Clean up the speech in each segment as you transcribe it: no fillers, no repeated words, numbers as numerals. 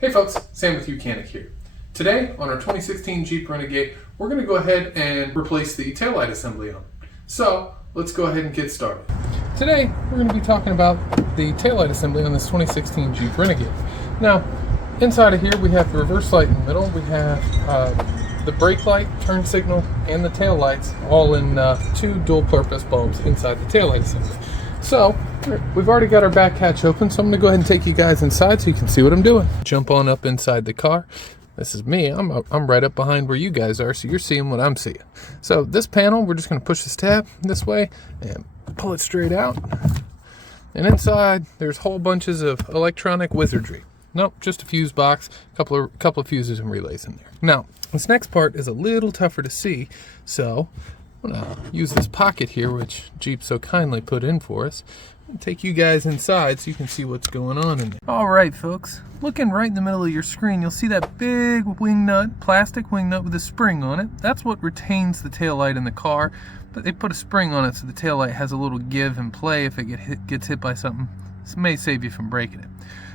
Hey folks, Sam with Mechanic here. Today on our 2016 Jeep Renegade, we're going to go ahead and replace the taillight assembly on it. So let's go ahead and get started. Today we're going to be talking about the taillight assembly on this 2016 Jeep Renegade. Now inside of here we have the reverse light in the middle, we have the brake light, turn signal, and the tail lights all in two dual purpose bulbs inside the taillight assembly. So we've already got our back hatch open, so I'm going to go ahead and take you guys inside so you can see what I'm doing. Jump on up inside the car. This is me. I'm right up behind where you guys are, so you're seeing what I'm seeing. So this panel, we're just going to push this tab this way and pull it straight out. And inside, there's whole bunches of electronic wizardry. Nope, just a fuse box, couple of fuses and relays in there. Now, this next part is a little tougher to see, so I'm going to use this pocket here, which Jeep so kindly put in for us, and take you guys inside so you can see what's going on in there. Alright folks, looking right in the middle of your screen, you'll see that big wing nut, plastic wing nut with a spring on it. That's what retains the taillight in the car, but they put a spring on it so the taillight has a little give and play if it gets hit by something. This may save you from breaking it.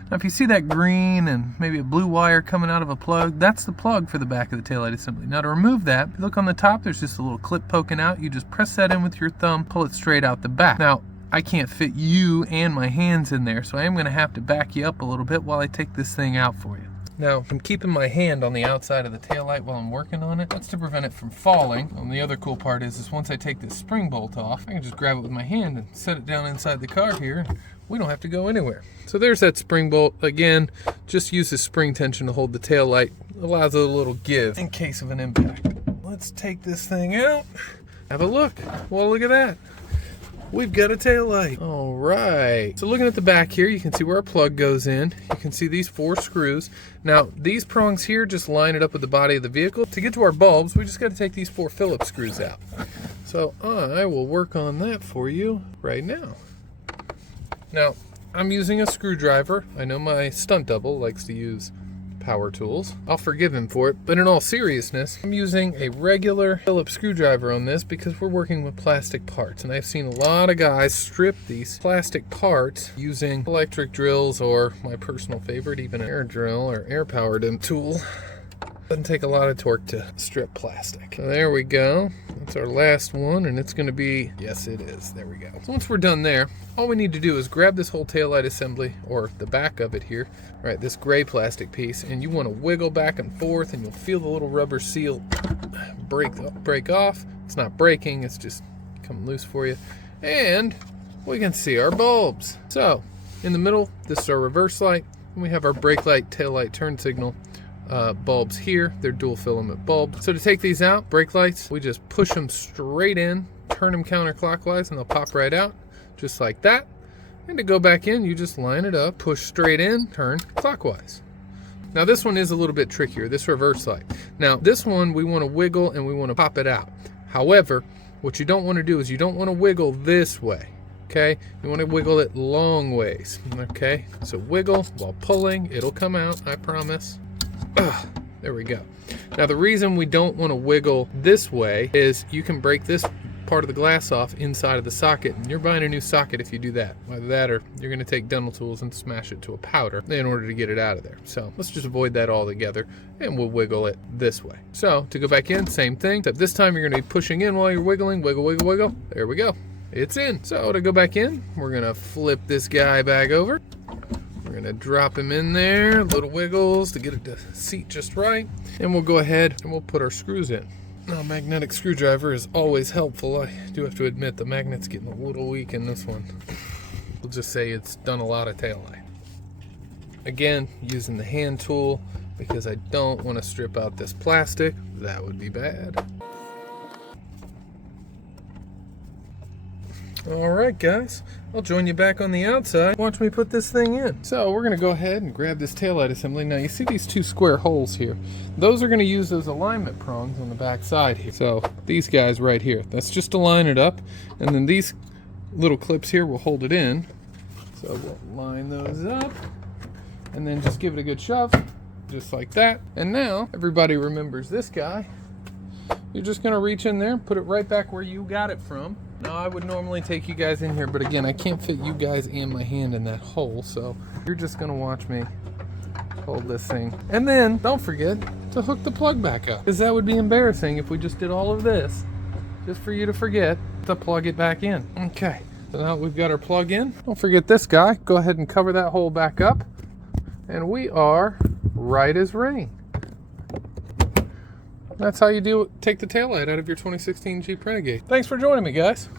Now if you see that green and maybe a blue wire coming out of a plug, that's the plug for the back of the taillight assembly. Now to remove that, look on the top, there's just a little clip poking out. You just press that in with your thumb, pull it straight out the back. Now I can't fit you and my hands in there, so I am going to have to back you up a little bit while I take this thing out for you. Now, I'm keeping my hand on the outside of the taillight while I'm working on it. That's to prevent it from falling. And the other cool part is once I take this spring bolt off, I can just grab it with my hand and set it down inside the car here. We don't have to go anywhere. So there's that spring bolt. Again, just use the spring tension to hold the taillight. Allows it a little give in case of an impact. Let's take this thing out. Have a look. Well, look at that. We've got a taillight. All right. So looking at the back here, you can see where our plug goes in. You can see these 4 screws. Now, these prongs here just line it up with the body of the vehicle. To get to our bulbs, we just got to take these 4 Phillips screws out. So I will work on that for you right now. Now, I'm using a screwdriver. I know my stunt double likes to use power tools. I'll forgive him for it, but in all seriousness, I'm using a regular Phillips screwdriver on this because we're working with plastic parts, and I've seen a lot of guys strip these plastic parts using electric drills, or my personal favorite, even an air drill or air powered tool. Doesn't take a lot of torque to strip plastic. So there we go. That's our last one, and it's going to be, yes it is, there we go. So once we're done there, all we need to do is grab this whole taillight assembly, or the back of it here, right, this gray plastic piece, and you want to wiggle back and forth, and you'll feel the little rubber seal break off. It's not breaking, it's just coming loose for you. And we can see our bulbs. So in the middle, this is our reverse light, and we have our brake light, tail light, turn signal bulbs here. They're dual filament bulbs. So to take these out, brake lights, we just push them straight in, turn them counterclockwise, and they'll pop right out, just like that. And to go back in, you just line it up, push straight in, turn clockwise. Now this one is a little bit trickier, this reverse light. Now this one, we want to wiggle and we want to pop it out. However, what you don't want to do is you don't want to wiggle this way. Okay, you want to wiggle it long ways. Okay, so wiggle while pulling, it'll come out, I promise. There we go. Now the reason we don't want to wiggle this way is you can break this part of the glass off inside of the socket, and you're buying a new socket if you do that. Either that or you're going to take dental tools and smash it to a powder in order to get it out of there. So let's just avoid that altogether, and we'll wiggle it this way. So to go back in, same thing, except this time you're going to be pushing in while you're wiggling. Wiggle, wiggle, wiggle. There we go. It's in. So to go back in, we're going to flip this guy back over. We're going to drop him in there, little wiggles to get it to seat just right. And we'll go ahead and we'll put our screws in. Now, a magnetic screwdriver is always helpful. I do have to admit the magnet's getting a little weak in this one. We'll just say it's done a lot of taillight. Again, using the hand tool because I don't want to strip out this plastic. That would be bad. Alright guys, I'll join you back on the outside. Watch me put this thing in. So we're going to go ahead and grab this taillight assembly. Now you see these 2 square holes here. Those are going to use those alignment prongs on the back side here. So these guys right here, that's just to line it up. And then these little clips here will hold it in. So we'll line those up and then just give it a good shove, just like that. And now everybody remembers this guy. You're just going to reach in there and put it right back where you got it from. Now I would normally take you guys in here, but again, I can't fit you guys and my hand in that hole, so you're just going to watch me hold this thing. And then don't forget to hook the plug back up, because that would be embarrassing if we just did all of this just for you to forget to plug it back in. Okay, so now we've got our plug in. Don't forget this guy. Go ahead and cover that hole back up. And we are right as rain. That's how you take the taillight out of your 2016 Jeep Renegade. Thanks for joining me, guys.